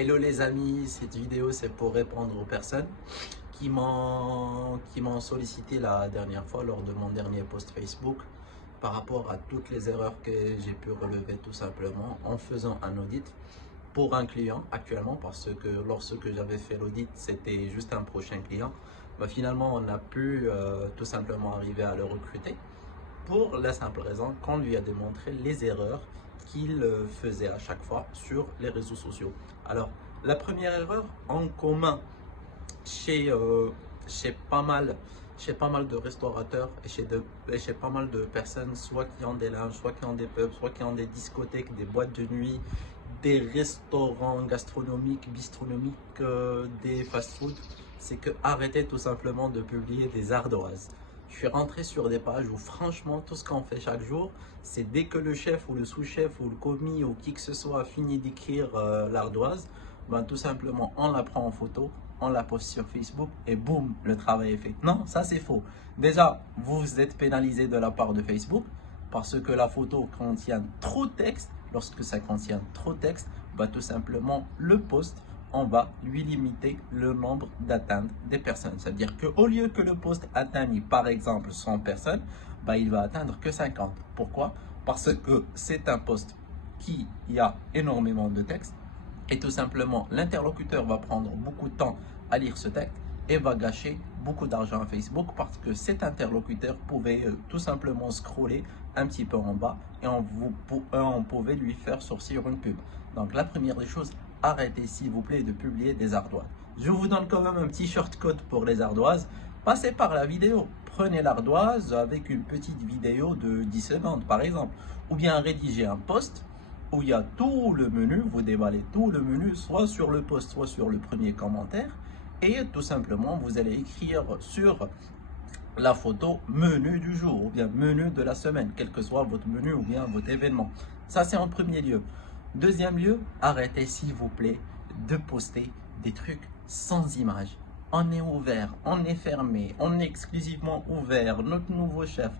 Hello les amis, cette vidéo c'est pour répondre aux personnes qui m'ont sollicité la dernière fois lors de mon dernier post Facebook par rapport à toutes les erreurs que j'ai pu relever tout simplement en faisant un audit pour un client actuellement, parce que lorsque j'avais fait l'audit c'était juste un prochain client. Finalement on a pu tout simplement arriver à le recruter pour la simple raison qu'on lui a démontré les erreurs qu'il faisait à chaque fois sur les réseaux sociaux. Alors, la première erreur en commun chez, euh, chez, pas mal, chez pas mal de restaurateurs et chez pas mal de personnes, soit qui ont des linges, soit qui ont des pubs, soit qui ont des discothèques, des boîtes de nuit, des restaurants gastronomiques, bistronomiques, des fast-food, c'est que arrêtez tout simplement de publier des ardoises. Je suis rentré sur des pages où franchement tout ce qu'on fait chaque jour, c'est dès que le chef ou le sous-chef ou le commis ou qui que ce soit a fini d'écrire l'ardoise, tout simplement on la prend en photo, on la poste sur Facebook et boum, le travail est fait. Non, ça c'est faux. Déjà, vous êtes pénalisé de la part de Facebook parce que la photo contient trop de texte. Lorsque ça contient trop de texte, tout simplement le post, on va lui limiter le nombre d'atteintes des personnes. C'est-à-dire qu'au lieu que le post atteigne par exemple 100 personnes, il va atteindre que 50. Pourquoi? Parce que c'est un post qui a énormément de texte et tout simplement l'interlocuteur va prendre beaucoup de temps à lire ce texte et va gâcher beaucoup d'argent à Facebook parce que cet interlocuteur pouvait tout simplement scroller un petit peu en bas et on pouvait lui faire sortir une pub. Donc la première des choses, arrêtez s'il vous plaît de publier des ardoises. Je vous donne quand même un petit shortcut pour les ardoises. Passez par la vidéo. Prenez l'ardoise avec une petite vidéo de 10 secondes par exemple. Ou bien rédigez un post où il y a tout le menu, vous déballez tout le menu, soit sur le post, soit sur le premier commentaire. Et tout simplement, vous allez écrire sur la photo menu du jour ou bien menu de la semaine, quel que soit votre menu ou bien votre événement. Ça, c'est en premier lieu. Deuxième lieu, arrêtez s'il vous plaît de poster des trucs sans image. On est ouvert, on est fermé, on est exclusivement ouvert, notre nouveau chef.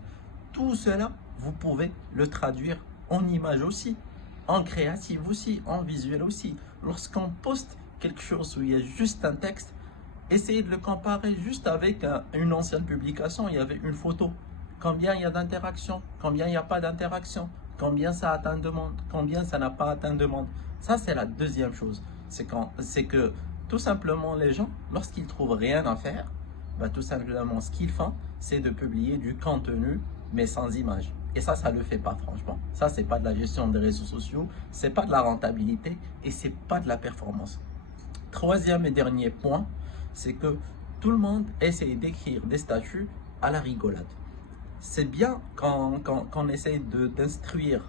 Tout cela, vous pouvez le traduire en image aussi, en créative aussi, en visuel aussi. Lorsqu'on poste quelque chose où il y a juste un texte, essayez de le comparer juste avec une ancienne publication, il y avait une photo. Combien il y a d'interactions, combien il n'y a pas d'interaction, combien ça atteint demande, combien ça n'a pas atteint demande. Ça, c'est la deuxième chose. C'est que tout simplement les gens, lorsqu'ils trouvent rien à faire, tout simplement ce qu'ils font, c'est de publier du contenu, mais sans image. Et ça le fait pas franchement. Ça, c'est pas de la gestion des réseaux sociaux, c'est pas de la rentabilité et c'est pas de la performance. Troisième et dernier point, c'est que tout le monde essaye d'écrire des statuts à la rigolade. C'est bien qu'on essaye d'instruire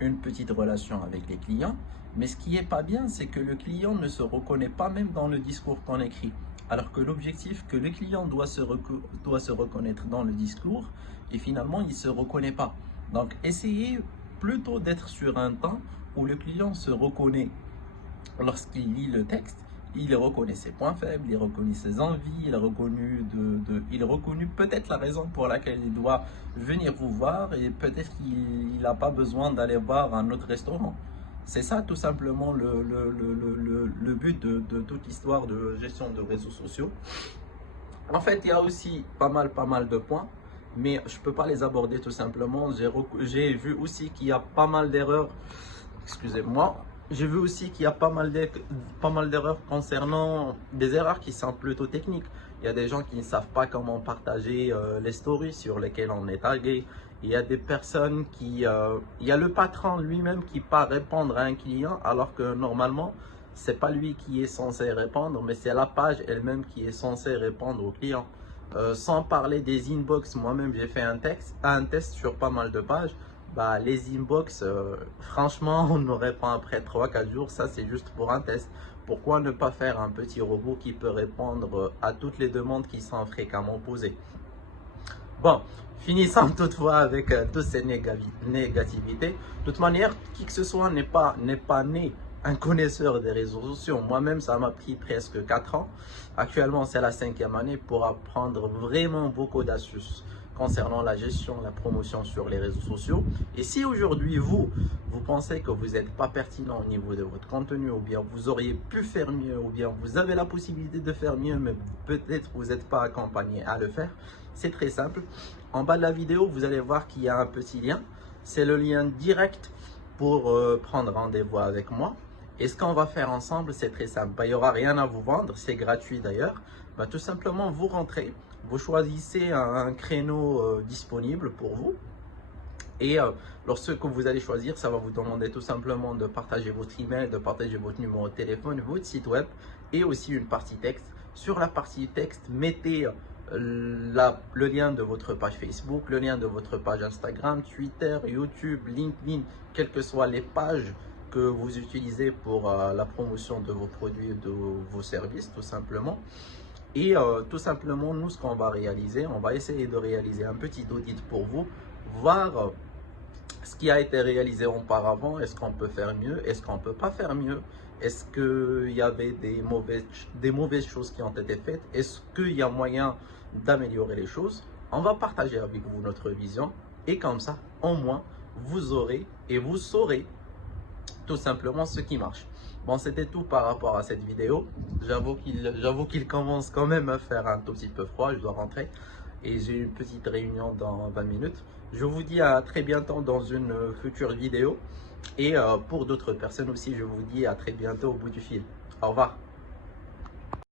une petite relation avec les clients, mais ce qui n'est pas bien, c'est que le client ne se reconnaît pas même dans le discours qu'on écrit. Alors que l'objectif, que le client doit se reconnaître dans le discours, et finalement, il ne se reconnaît pas. Donc, essayez plutôt d'être sur un temps où le client se reconnaît lorsqu'il lit le texte. Il reconnaît ses points faibles, il reconnaît ses envies, il reconnaît peut-être la raison pour laquelle il doit venir vous voir et peut-être qu'il n'a pas besoin d'aller voir un autre restaurant. C'est ça tout simplement le but de toute l'histoire de gestion de réseaux sociaux. En fait, il y a aussi pas mal de points, mais je ne peux pas les aborder tout simplement. J'ai vu aussi qu'il y a pas mal d'erreurs, excusez-moi. J'ai vu aussi qu'il y a pas mal d'erreurs concernant des erreurs qui sont plutôt techniques. Il y a des gens qui ne savent pas comment partager les stories sur lesquelles on est tagué. Il y a des personnes il y a le patron lui-même qui part répondre à un client alors que normalement, c'est pas lui qui est censé répondre, mais c'est la page elle-même qui est censée répondre au client. Sans parler des inbox, moi-même j'ai fait un test sur pas mal de pages. Les inbox, franchement, on nous répond après 3-4 jours. Ça, c'est juste pour un test. Pourquoi ne pas faire un petit robot qui peut répondre à toutes les demandes qui sont fréquemment posées? Bon, finissons toutefois avec toutes ces négativités. De toute manière, qui que ce soit n'est pas né un connaisseur des réseaux sociaux. Moi-même, ça m'a pris presque 4 ans. Actuellement, c'est la 5e année pour apprendre vraiment beaucoup d'astuces. concernant la gestion, la promotion sur les réseaux sociaux. Et si aujourd'hui vous pensez que vous n'êtes pas pertinent au niveau de votre contenu, ou bien vous auriez pu faire mieux, ou bien vous avez la possibilité de faire mieux, mais peut-être vous n'êtes pas accompagné à le faire, c'est très simple. En bas de la vidéo, vous allez voir qu'il y a un petit lien. C'est le lien direct pour prendre rendez-vous avec moi. Et ce qu'on va faire ensemble, c'est très simple. Il n'y aura rien à vous vendre, c'est gratuit d'ailleurs. Tout simplement, vous rentrez, vous choisissez un créneau disponible pour vous. Et lorsque vous allez choisir, ça va vous demander tout simplement de partager votre email, de partager votre numéro de téléphone, votre site web et aussi une partie texte. Sur la partie texte, mettez le lien de votre page Facebook, le lien de votre page Instagram, Twitter, YouTube, LinkedIn, quelles que soient les pages que vous utilisez pour la promotion de vos produits, de vos services, tout simplement. Et tout simplement, nous, ce qu'on va réaliser, on va essayer de réaliser un petit audit pour vous, voir ce qui a été réalisé auparavant, est-ce qu'on peut faire mieux, est-ce qu'on ne peut pas faire mieux, est-ce qu'il y avait des mauvaises choses qui ont été faites, est-ce qu'il y a moyen d'améliorer les choses. On va partager avec vous notre vision et comme ça, au moins, vous aurez et vous saurez tout simplement ce qui marche. Bon, c'était tout par rapport à cette vidéo. J'avoue qu'il commence quand même à faire un tout petit peu froid, je dois rentrer. Et j'ai une petite réunion dans 20 minutes. Je vous dis à très bientôt dans une future vidéo. Et pour d'autres personnes aussi, je vous dis à très bientôt au bout du fil. Au revoir.